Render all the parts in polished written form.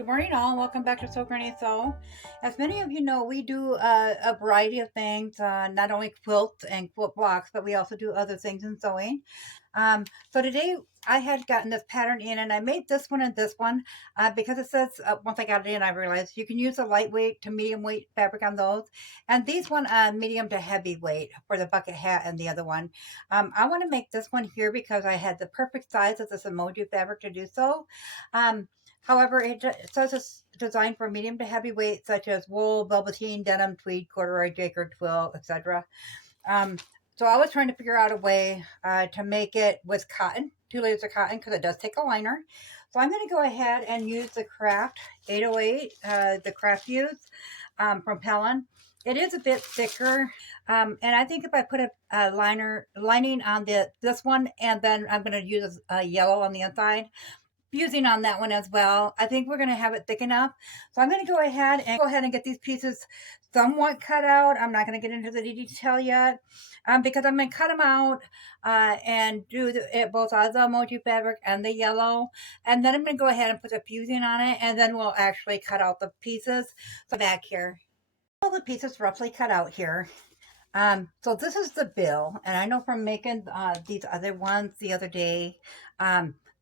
Good morning, all. Welcome back to Sew Granny Sew. As many of you know, we do a variety of things, not only quilts and quilt blocks, but we also do other things in sewing. So today I had gotten this pattern in, and I made this one and this one because it says, once I got it in, I realized you can use a lightweight to medium weight fabric on those. And these one, medium to heavy weight for the bucket hat and the other one. I want to make this one here because I had the perfect size of this emoji fabric to do so. Um, However, it says it's designed for medium to heavy weight, such as wool, velveteen, denim, tweed, corduroy, jacquard, twill, etc. Um, so I was trying to figure out a way to make it with cotton, 2 layers of cotton, because it does take a liner. So I'm going to go ahead and use the Craft 808, the Craft Fuse from Pellon. It is a bit thicker, and I think if I put a lining on this one, and then I'm going to use a yellow on the inside, fusing on that one as well. I think we're going to have it thick enough. So I'm going to go ahead and get these pieces somewhat cut out. I'm not going to get into the detail yet because I'm going to cut them out and do it both out of the emoji fabric and the yellow. And then I'm going to go ahead and put the fusing on it, and then we'll actually cut out the pieces. So back here, all the pieces roughly cut out here. So this is the bill, and I know from making these other ones the other day,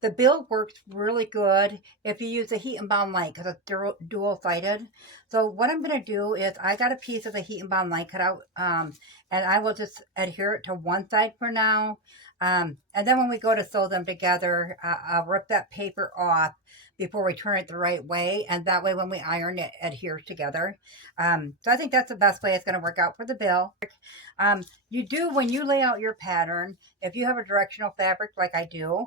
the bill works really good if you use a heat and bound light because it's dual-sided. So what I'm going to do is I got a piece of the heat and bound light cut out, and I will just adhere it to one side for now. And then when we go to sew them together, I'll rip that paper off before we turn it the right way, and that way when we iron it adheres together. So I think that's the best way it's going to work out for the bill. You do, when you lay out your pattern, if you have a directional fabric like I do,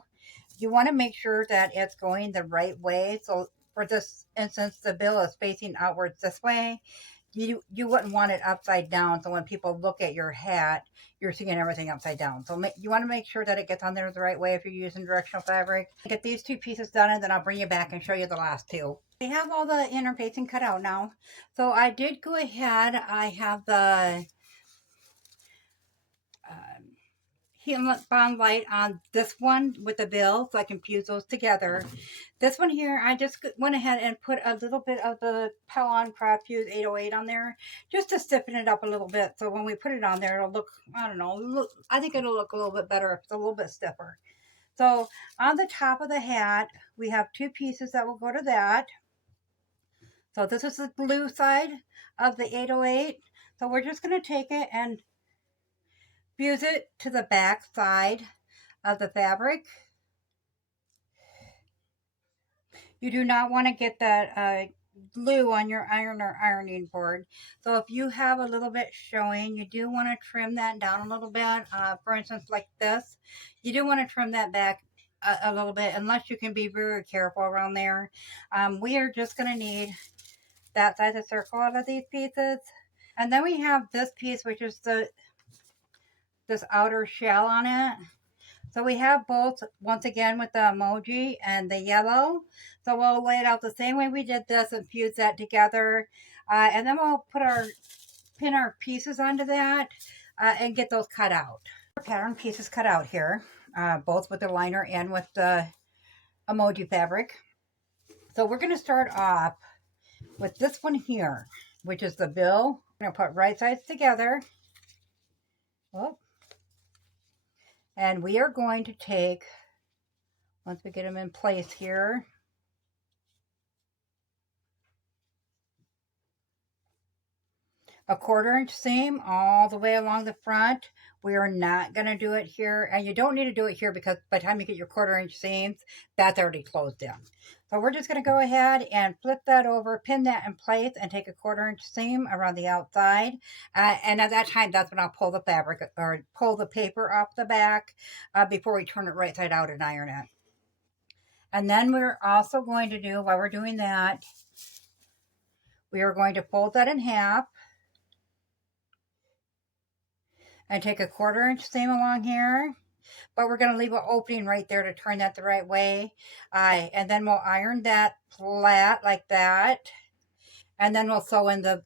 you want to make sure that it's going the right way. So for this instance, the bill is facing outwards this way. You wouldn't want it upside down. So when people look at your hat, you're seeing everything upside down. So you want to make sure that it gets on there the right way if you're using directional fabric. Get these two pieces done, and then I'll bring you back and show you the last two. We have all the interfacing cut out now. So I did go ahead. I have the heat bond light on this one with the bill so I can fuse those together. This one here, I just went ahead and put a little bit of the Pellon Craft Fuse 808 on there just to stiffen it up a little bit. So when we put it on there, it'll look, I don't know, I think it'll look a little bit better if it's a little bit stiffer. So on the top of the hat, we have two pieces that will go to that. So this is the blue side of the 808. So we're just going to take it and fuse it to the back side of the fabric. You do not want to get that glue on your iron or ironing board. So if you have a little bit showing, you do want to trim that down a little bit. For instance, like this, you do want to trim that back a little bit, unless you can be very careful around there. We are just going to need that size of circle out of these pieces. And then we have this piece, which is this outer shell on it. So we have both, once again, with the emoji and the yellow. So we'll lay it out the same way we did this and fuse that together. And then we'll pin our pieces onto that and get those cut out. Our pattern pieces cut out here, both with the liner and with the emoji fabric. So we're going to start off with this one here, which is the bill. I'm going to put right sides together. Whoop. And we are going to take, once we get them in place here, a 1/4 inch seam all the way along the front. We are not going to do it here, and you don't need to do it here because by the time you get your 1/4 inch seams, that's already closed in. So we're just going to go ahead and flip that over, pin that in place, and take a 1/4 inch seam around the outside. And at that time, that's when I'll pull the fabric or pull the paper off the back before we turn it right side out and iron it. And then we're also going to do, while we're doing that, we are going to fold that in half and take a 1/4 inch seam along here, but we're going to leave an opening right there to turn that the right way. And then we'll iron that flat like that, and then we'll sew in the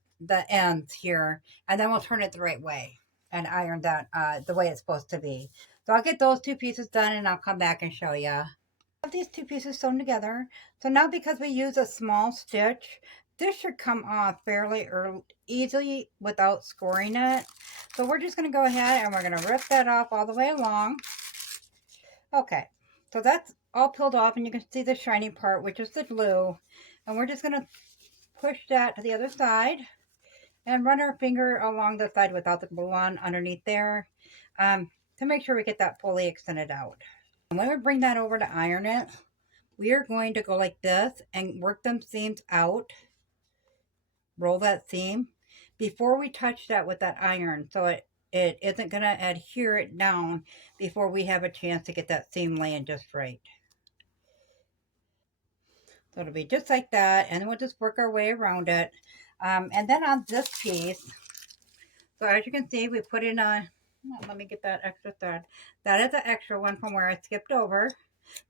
ends here, and then we'll turn it the right way and iron that the way it's supposed to be. So I'll get those two pieces done, and I'll come back and show you. These two pieces sewn together. So now because we use a small stitch, this should come off fairly easily without scoring it. So we're just going to go ahead and we're going to rip that off all the way along. Okay, so that's all peeled off and you can see the shiny part, which is the glue. And we're just going to push that to the other side and run our finger along the side without the glue on underneath there to make sure we get that fully extended out. And when we bring that over to iron it, we are going to go like this and work them seams out, roll that seam before we touch that with that iron, so it isn't going to adhere it down before we have a chance to get that seam laying just right. So it'll be just like that, and then we'll just work our way around it. And then on this piece, so as you can see, we put in a, let me get that extra thread. That is an extra one from where I skipped over.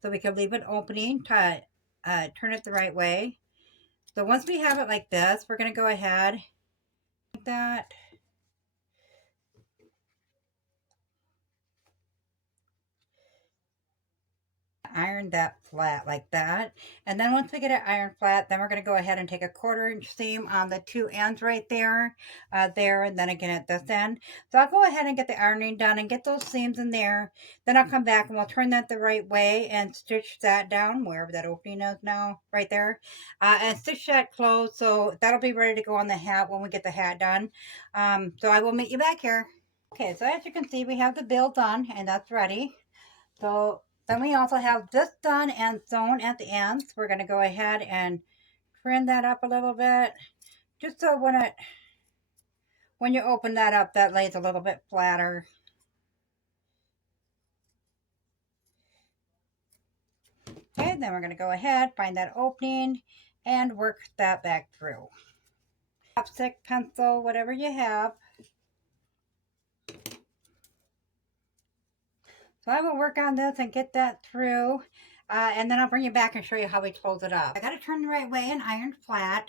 So we can leave an opening to turn it the right way. So once we have it like this, we're going to go ahead like that. Iron that flat like that. And then once we get it ironed flat, then we're going to go ahead and take a 1/4-inch seam on the two ends right there, and then again at this end. So I'll go ahead and get the ironing done and get those seams in there. Then I'll come back and we'll turn that the right way and stitch that down wherever that opening is now, right there, and stitch that closed. So that'll be ready to go on the hat when we get the hat done. So I will meet you back here. Okay, so as you can see, we have the bill done and that's ready. So then we also have this done and sewn at the ends. We're going to go ahead and trim that up a little bit, just so when you open that up, that lays a little bit flatter. Okay, then we're going to go ahead, find that opening, and work that back through. Chopstick, pencil, whatever you have. So I will work on this and get that through, and then I'll bring you back and show you how we close it up. I got to turn the right way and iron flat.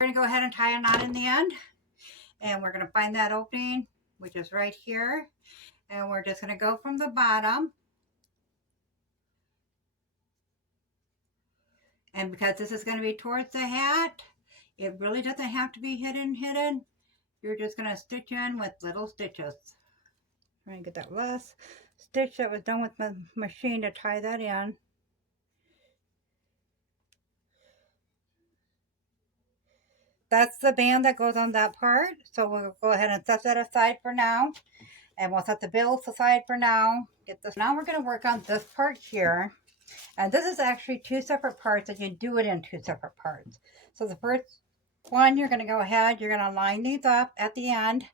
We're going to go ahead and tie a knot in the end, and we're going to find that opening, which is right here, and we're just going to go from the bottom. And because this is going to be towards the hat, it really doesn't have to be hidden. You're just going to stitch in with little stitches. Try and get that last stitch that was done with the machine to tie that in. That's the band that goes on that part. So we'll go ahead and set that aside for now. And we'll set the bills aside for now. Get this. Now we're going to work on this part here. And this is actually two separate parts, and you do it in two separate parts. So the first one, you're going to go ahead, you're going to line these up at the end,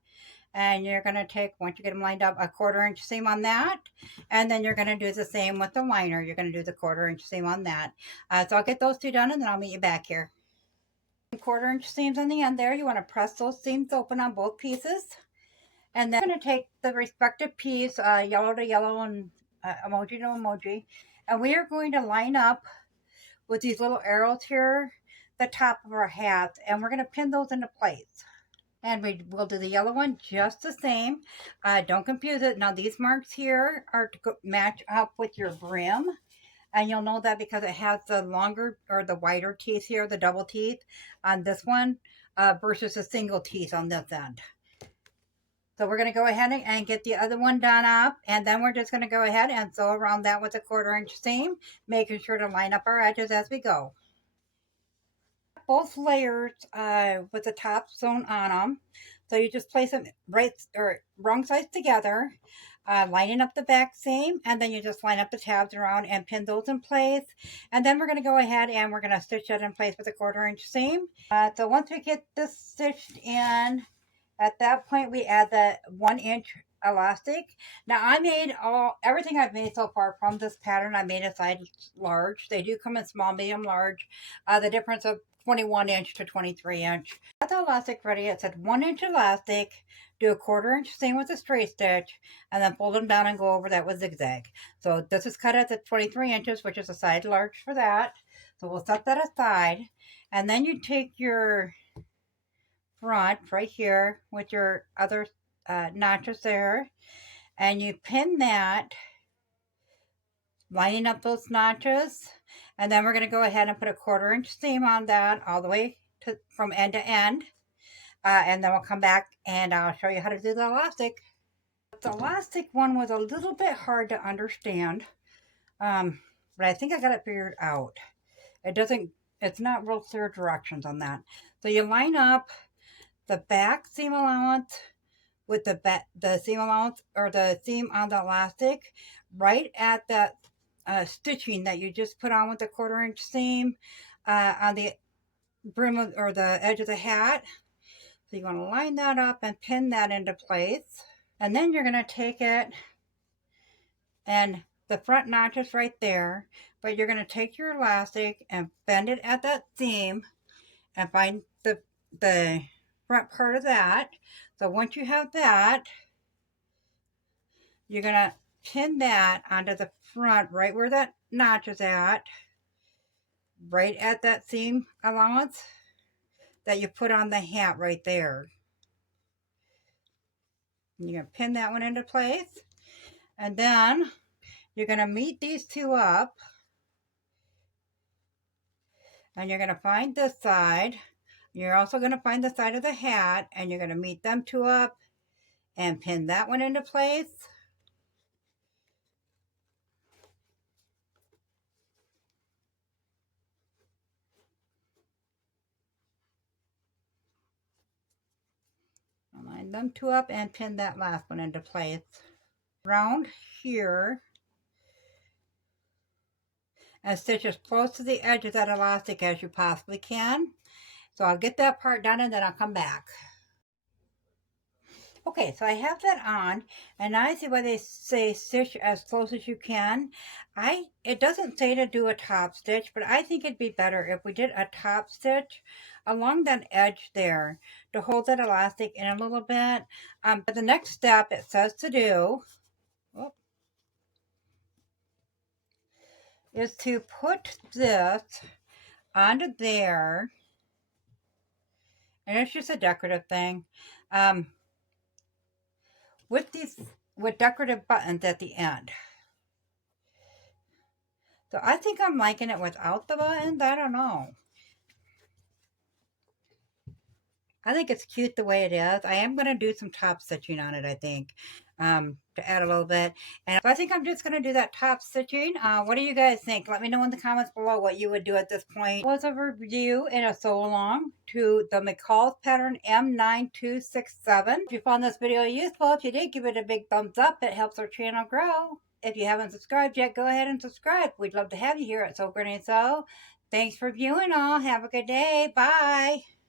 and you're going to take, once you get them lined up, a 1/4-inch seam on that, and then you're going to do the same with the liner. You're going to do the 1/4-inch seam on that. So I'll get those two done, and then I'll meet you back here. 1/4-inch seams on the end there. You want to press those seams open on both pieces. And then I'm going to take the respective piece, yellow to yellow and emoji to emoji, and we are going to line up with these little arrows here, the top of our hat, and we're going to pin those into place. And we'll do the yellow one just the same. Don't confuse it. Now these marks here are to match up with your brim. And you'll know that because it has the longer or the wider teeth here, the double teeth on this one versus the single teeth on this end. So we're going to go ahead and get the other one done up, and then we're just going to go ahead and sew around that with a 1/4-inch seam, making sure to line up our edges as we go. Both layers with the top sewn on them. So you just place them right or wrong sides together, lining up the back seam, and then you just line up the tabs around and pin those in place. And then we're going to go ahead and we're going to stitch that in place with a 1/4-inch seam. So once we get this stitched in, at that point, we add the 1-inch elastic. Now, I made everything I've made so far from this pattern, I made a size large. They do come in small, medium, large. The difference of 21-inch to 23-inch. Got the elastic ready. It said 1-inch elastic, do a 1/4-inch seam with a straight stitch, and then fold them down and go over that with zigzag. So this is cut at the 23 inches, which is a size large for that. So we'll set that aside. And then you take your front right here with your other notches there, and you pin that lining up those notches. And then we're going to go ahead and put a 1/4 inch seam on that all the way to from end to end. And then we'll come back and I'll show you how to do the elastic. The elastic one was a little bit hard to understand, but I think I got it figured out. It's not real clear directions on that. So you line up the back seam allowance with the seam allowance or the seam on the elastic right at that stitching that you just put on with the 1/4 inch seam on the brim of, or the edge of the hat. So you want to line that up and pin that into place. And then you're going to take it, and the front notch is right there, but you're going to take your elastic and bend it at that seam and find the front part of that. So once you have that, you're going to pin that onto the front right where that notch is at, right at that seam allowance that you put on the hat right there. And you're going to pin that one into place, and then you're going to meet these two up, and you're going to find this side. You're also going to find the side of the hat, and you're going to meet them two up and pin that one into place. Line them two up and pin that last one into place. Around here, and stitch as close to the edge of that elastic as you possibly can. So I'll get that part done and then I'll come back. Okay, so I have that on, and now I see why they say stitch as close as you can. It doesn't say to do a top stitch, but I think it'd be better if we did a top stitch along that edge there to hold that elastic in a little bit. But the next step it says to do is to put this onto there, and it's just a decorative thing. With decorative buttons at the end. So I think I'm liking it without the buttons. I don't know. I think it's cute the way it is. I am going to do some top stitching on it, I think, to add a little bit. And I think I'm just going to do that top stitching. What do you guys think? Let me know in the comments below what you would do at this point. It was a review and a sew along to the McCall's pattern M9267. If you found this video useful, if you did, give it a big thumbs up. It helps our channel grow. If you haven't subscribed yet, go ahead and subscribe. We'd love to have you here at Sew Granny Sew. Thanks for viewing all. Have a good day. Bye.